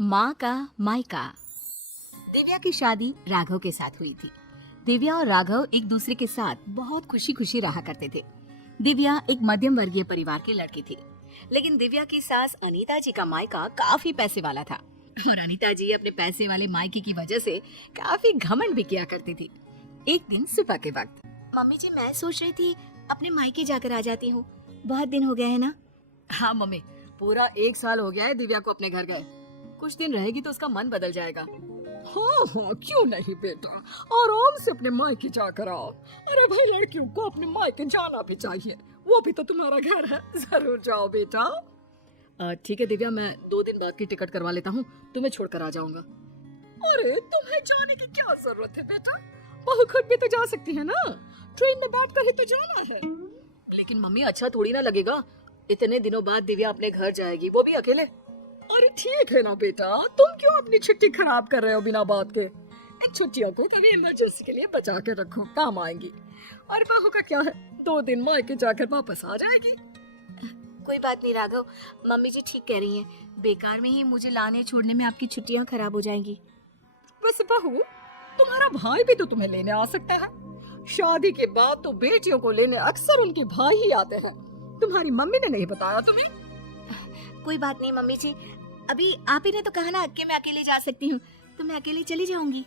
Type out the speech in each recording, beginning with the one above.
माँ का मायका। दिव्या की शादी राघव के साथ हुई थी। दिव्या और राघव एक दूसरे के साथ बहुत खुशी खुशी रहा करते थे। दिव्या एक मध्यम वर्गीय परिवार की लड़की थी, लेकिन दिव्या की सास अनीता जी का मायका काफी पैसे वाला था और अनीता जी अपने पैसे वाले मायके की वजह से काफी घमंड भी किया करती थी। एक दिन सुबह के वक्त, मम्मी जी मैं सोच रही थी अपने मायके जाकर आ जाती हूँ, बहुत दिन हो गए हैं ना। हाँ मम्मी, पूरा 1 साल हो गया है दिव्या को अपने घर गए। कुछ दिन रहेगी तो उसका मन बदल जाएगा। हाँ हाँ, क्यों नहीं बेटा, आराम से अपने मायके जाकर आओ। अरे भाई, लड़कियों को अपने मायके जाना भी चाहिए, वो भी तो तुम्हारा घर है। जरूर जाओ बेटा। ठीक है दिव्या, मैं 2 दिन बाद की टिकट करवा लेता हूँ, तुम्हें छोड़कर आ जाऊंगा। अरे तुम्हें जाने की क्या जरूरत है बेटा, बहू खुद भी तो जा सकती है ना, ट्रेन में बैठ कर ही तो जाना है। लेकिन मम्मी अच्छा थोड़ी ना लगेगा, इतने दिनों बाद दिव्या अपने घर जाएगी, वो भी अकेले। अरे ठीक है ना बेटा, तुम क्यों अपनी छुट्टी खराब कर रहे हो बिना बात के। इन छुट्टियों को कभी इमरजेंसी के लिए बचा के रखो, काम आएंगी। और बहू का क्या है, 2 दिन मायके जाकर वापस आ जाएगी। कोई बात नहीं राघव, मम्मी जी ठीक कह रही हैं, बेकार में ही मुझे लाने छोड़ने में आपकी छुट्टियां खराब हो जाएंगी। बस बहू, तुम्हारा भाई भी तो तुम्हें लेने आ सकता है। शादी के बाद तो बेटियों को लेने अक्सर उनके भाई ही आते हैं। तुम्हारी मम्मी ने नहीं बताया तुम्हें? कोई बात नहीं मम्मी जी, अभी आप ही ने तो कहा ना कि मैं अकेले जा सकती हूँ, तो मैं अकेले चली जाऊंगी।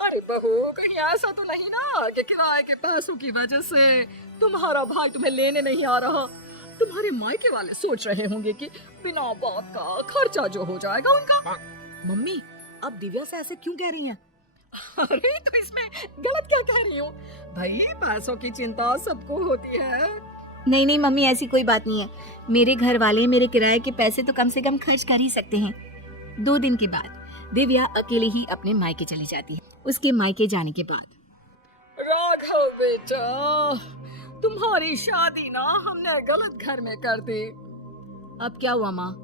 अरे बहू, कहीं ऐसा तो नहीं ना कि किराए के पैसों की वजह से तुम्हारा भाई तुम्हें लेने नहीं आ रहा। तुम्हारे मायके वाले सोच रहे होंगे कि बिना बात का खर्चा जो हो जाएगा उनका। मम्मी, अब दिव्या से ऐसे क्यों कह रही हैं? अरे तो इसमें गलत क्या कह रही हूँ भाई, पैसों की चिंता सबको होती है। नहीं नहीं मम्मी, ऐसी कोई बात नहीं है। मेरे घर वाले मेरे किराए के पैसे तो कम से कम खर्च कर ही सकते हैं। 2 दिन के बाद दिव्या अकेले ही अपने मायके चली जाती है। उसके मायके जाने के बाद, राघव बेटा, तुम्हारी शादी ना हमने गलत घर में कर दी। अब क्या हुआ माँ?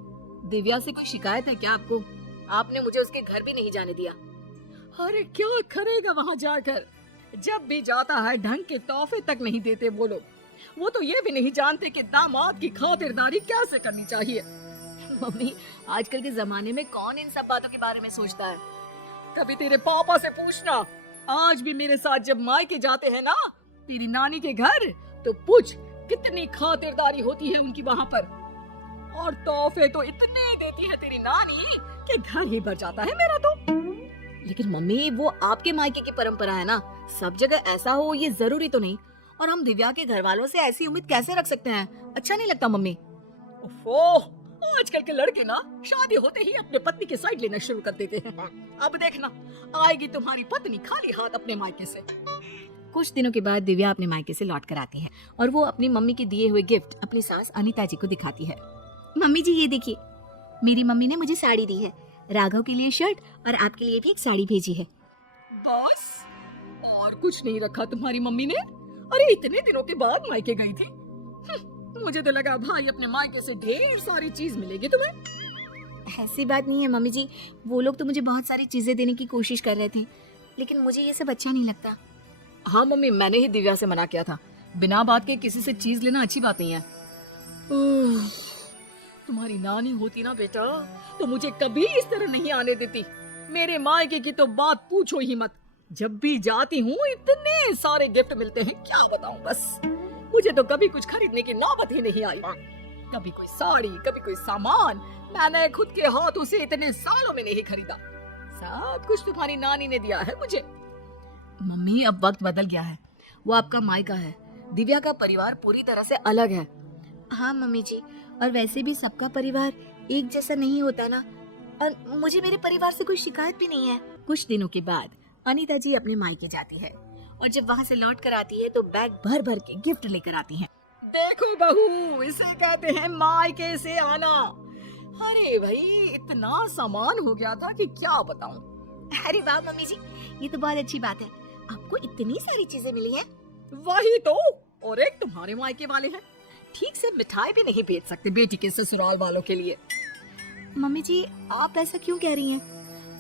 दिव्या से कोई शिकायत है क्या आपको? आपने मुझे उसके घर भी नहीं जाने दिया। अरे क्या करेगा वहाँ जाकर, जब भी जाता है ढंग के तोहफे तक नहीं देते वो लोग। वो तो ये भी नहीं जानते कि दामाद की खातिरदारी कैसे करनी चाहिए। मम्मी, आजकल के जमाने में कौन इन सब बातों के बारे में सोचता है? कभी तेरे पापा से पूछना, आज भी मेरे साथ जब मायके जाते हैं ना तेरी नानी के घर, तो पूछ कितनी खातिरदारी होती है उनकी वहाँ पर। और तोहफे तो इतने देती है तेरी नानी कि घर ही भर जाता है मेरा तो। लेकिन मम्मी, वो आपके मायके की परंपरा है ना, सब जगह ऐसा हो ये जरूरी तो नहीं। और हम दिव्या के घर वालों से ऐसी उम्मीद कैसे रख सकते हैं? अच्छा नहीं लगता मम्मी। ओह, आजकल के लड़के ना शादी होते ही अपने पत्नी की साइड लेना शुरू कर देते हैं। अब देखना, आएगी तुम्हारी पत्नी खाली हाथ अपने मायके से। कुछ दिनों के बाद दिव्या अपने मायके से लौट कर आती है और वो अपनी मम्मी के दिए हुए गिफ्ट अपनी सास अनीता जी को दिखाती है। मम्मी जी ये देखिए, मेरी मम्मी ने मुझे साड़ी दी है, राघव के लिए शर्ट और आपके लिए भी एक साड़ी भेजी है। बस और कुछ नहीं रखा तुम्हारी मम्मी ने? अरे इतने दिनों के बाद मायके गई थी। मुझे तो लगा भाई अपने मायके से ढेर सारी चीज मिलेगी तुम्हें। ऐसी बात नहीं है मम्मी जी, वो लोग तो मुझे बहुत सारी चीजें देने की कोशिश कर रहे थे, लेकिन मुझे ये सब अच्छा नहीं लगता। हाँ मम्मी, मैंने ही दिव्या से मना किया था, बिना बात के किसी से चीज लेना अच्छी बात नहीं है। तुम्हारी नानी होती ना बेटा, तो मुझे कभी इस तरह नहीं आने देती। मेरे मायके की तो बात पूछो ही मत, जब भी जाती हूँ इतने सारे गिफ्ट मिलते हैं, क्या बताऊँ। बस मुझे तो कभी कुछ खरीदने की नौबत ही नहीं आई। कभी कोई साड़ी, कभी कोई सामान मैंने खुद के हाथों से इतने सालों में नहीं खरीदा। सब कुछ तुम्हारी नानी ने दिया है मुझे। मम्मी, अब वक्त बदल गया है, वो आपका मायका है, दिव्या का परिवार पूरी तरह से अलग है। हाँ मम्मी जी, और वैसे भी सबका परिवार एक जैसा नहीं होता ना, और मुझे मेरे परिवार से कोई शिकायत भी नहीं है। कुछ दिनों के बाद अनीता जी अपने मायके जाती है और जब वहाँ से लौट कर आती है तो बैग भर भर के गिफ्ट लेकर आती है। देखो बहू, इसे कहते हैं मायके से आना। अरे भाई, इतना सामान हो गया था कि क्या बताऊं। अरे वाह मम्मी जी, ये तो बहुत अच्छी बात है, आपको इतनी सारी चीजें मिली हैं। वही तो, और एक तुम्हारे मायके वाले हैं, ठीक से मिठाई भी नहीं भेज सकते बेटी के ससुराल वालों के लिए। मम्मी जी, आप ऐसा क्यों कह रही हैं?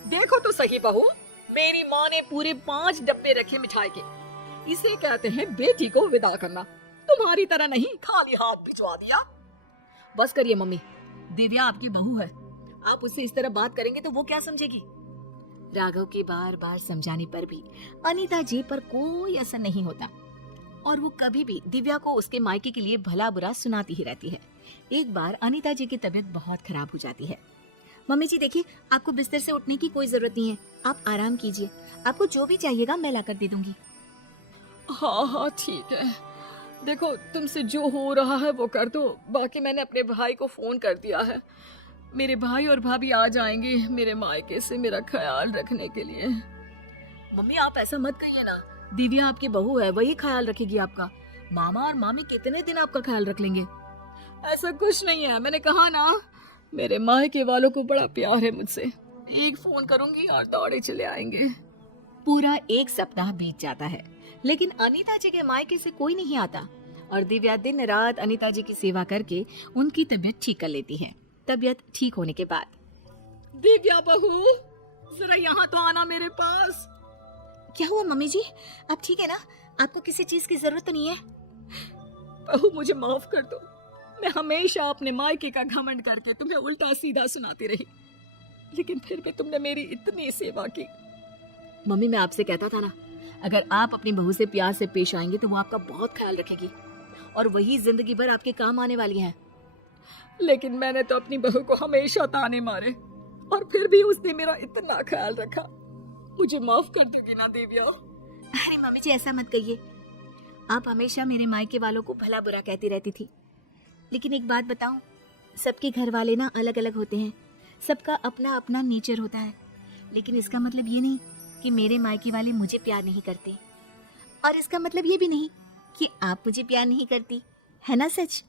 देखो तो सही बहू, मेरी माँ ने पूरे 5 डब्बे रखे मिठाई के। इसे कहते हैं बेटी को विदा करना। तुम्हारी तरह नहीं खाली हाथ भिजवा दिया। बस करिए मम्मी, दिव्या आपकी बहू है, आप उससे इस तरह बात करेंगे तो वो क्या समझेगी? राघव के बार बार समझाने पर भी अनीता जी पर कोई असर नहीं होता और वो कभी भी दिव्या को उसके मायके के लिए भला बुरा सुनाती ही रहती है। एक बार अनीता जी की तबीयत बहुत खराब हो जाती है। मम्मी जी देखिए, आपको बिस्तर से उठने की कोई जरूरत नहीं है, आप आराम कीजिए, आपको जो भी चाहिएगा मैं लाकर दे दूंगी। हाँ हाँ ठीक है, देखो तुमसे जो हो रहा है वो कर दो, बाकी मैंने अपने भाई को फोन कर दिया है। मेरे भाई और भाभी आ जाएंगे मेरे मायके से मेरा ख्याल रखने के लिए। मम्मी आप ऐसा मत कहिए ना, दिव्या आपकी बहू है, वही ख्याल रखेगी आपका। मामा और मामी कितने दिन आपका ख्याल रख लेंगे। ऐसा कुछ नहीं है, मैंने कहा ना, मेरे मायके वालों को बड़ा प्यार है मुझसे, एक फोन करूंगी और दौड़े चले आएंगे। पूरा एक सप्ताह बीत जाता है लेकिन अनीता जी के मायके से कोई नहीं आता और दिव्या दिन रात अनीता जी की सेवा करके उनकी तबीयत ठीक कर लेती है। तबीयत ठीक होने के बाद, दिव्या बहू जरा यहाँ तो आना मेरे पास। क्या हुआ मम्मी जी, आप ठीक है ना? आपको किसी चीज की जरूरत तो नहीं है? बहू मुझे माफ कर दो, मैं हमेशा अपने मायके का घमंड करके तुम्हें उल्टा सीधा सुनाती रही, लेकिन फिर भी तुमने मेरी इतनी सेवा की। मम्मी मैं आपसे कहता था ना, अगर आप अपनी बहू से प्यार से पेश आएंगे तो वो आपका बहुत ख्याल रखेगी और वही जिंदगी भर आपके काम आने वाली है। लेकिन मैंने तो अपनी बहू को हमेशा ताने मारे और फिर भी उसने मेरा इतना ख्याल रखा। मुझे माफ कर दोगी ना दिव्या? अरे मम्मी जी ऐसा मत कहिए, आप हमेशा मेरे मायके वालों को भला बुरा कहती रहती थी, लेकिन एक बात बताऊं, सबके घर वाले ना अलग अलग होते हैं, सबका अपना अपना नेचर होता है, लेकिन इसका मतलब ये नहीं कि मेरे मायके वाले मुझे प्यार नहीं करते और इसका मतलब ये भी नहीं कि आप मुझे प्यार नहीं करती, है ना सच?